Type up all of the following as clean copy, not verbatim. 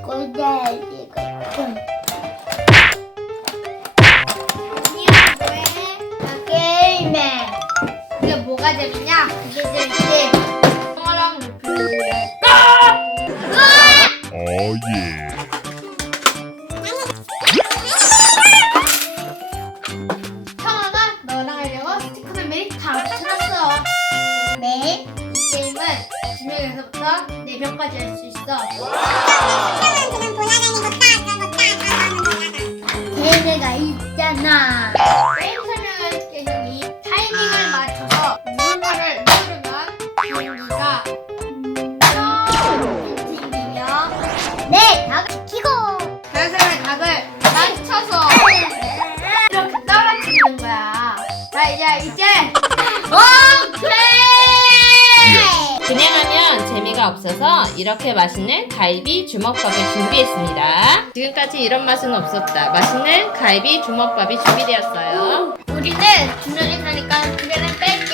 고자지가 게임해. 이게 뭐가 재밌냐? 이게 재밌지. 형아랑 루피를 Oh yeah. 형아가 너랑 하려고 스티커를 미리 다 붙여놨어. 네. 이 게임은 2명에서부터 4명까지 할 수 있어. 걔네가 있잖아. 게임 설명할 때 형이 타이밍을 맞춰서 물건을 누르면 비행기가 움직이며 네, 닭을 키고 그래서 닭을 맞춰서 이렇게 떨어뜨리는 거야. 자, 이제 오케이! 그냥 하면 재미가 없어서 이렇게 맛있는 갈비 주먹밥을 준비했습니다. 지금까지 이런 맛은 없었다. 맛있는 갈비 주먹밥이 준비되었어요. 우리는 2명이 사니까 2개는 뺄게.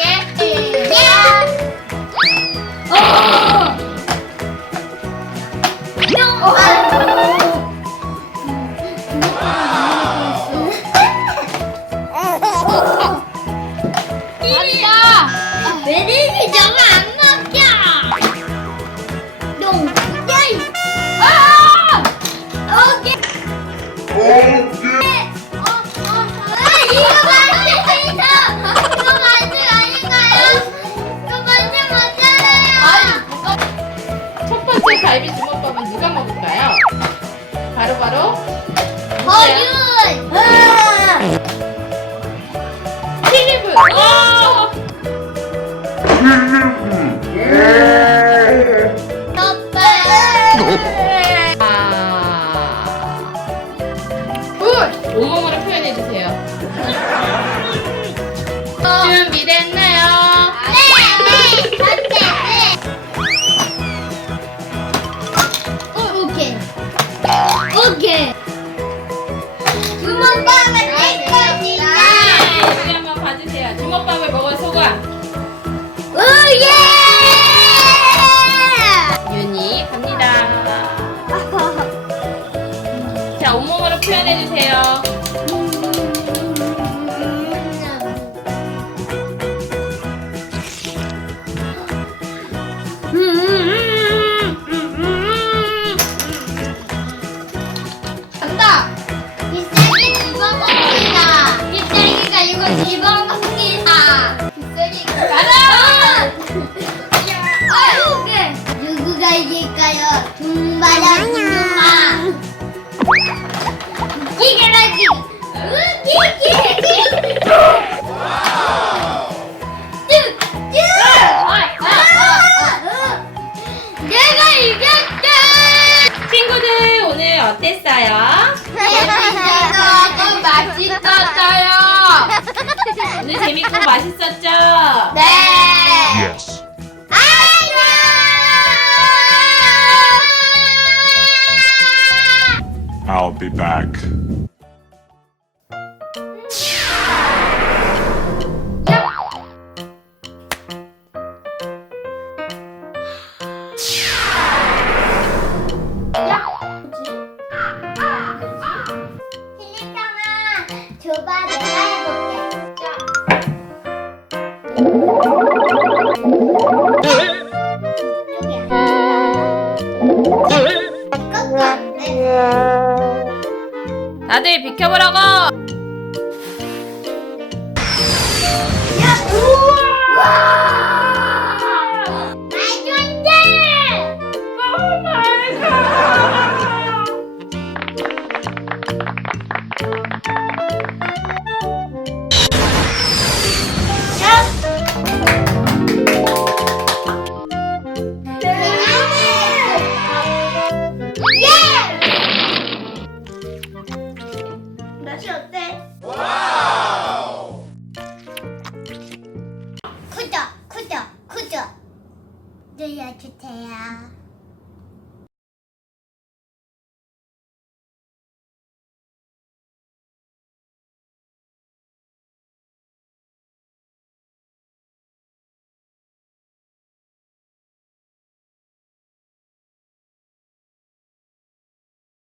매듭이 저거 안 먹혀. 오케이. 이거 맞습니다. 이거 맞는 아닌가요? 이거 맞는 맞잖아요. 첫 번째 갈비 주먹밥은 누가 먹을까요? 바로 허윤. 필리프! 온몸으로 표현해주세요. 준비됐나요? 오케이. 주먹밥을 낼 것이다. 여기 한번 봐주세요. 주먹밥을 먹은 소감. 오예! 윤이 갑니다. 자, 온몸으로 표현해주세요. 간다. 빗살기 집어먹습니다. 빗살기가 이거 집어먹습니다. 빗살기 가라. 누구가 이길까요? 둥바라 둥마. 이겨라지. 내가 이겼다. 친구들, 오늘 어땠어요? 재밌어서 맛있었어요. 오늘 재밌고 맛있었죠? 네. Yes. I'll be back. 필리평아, 줘봐, 내가 해볼게. 다들 비켜보라고!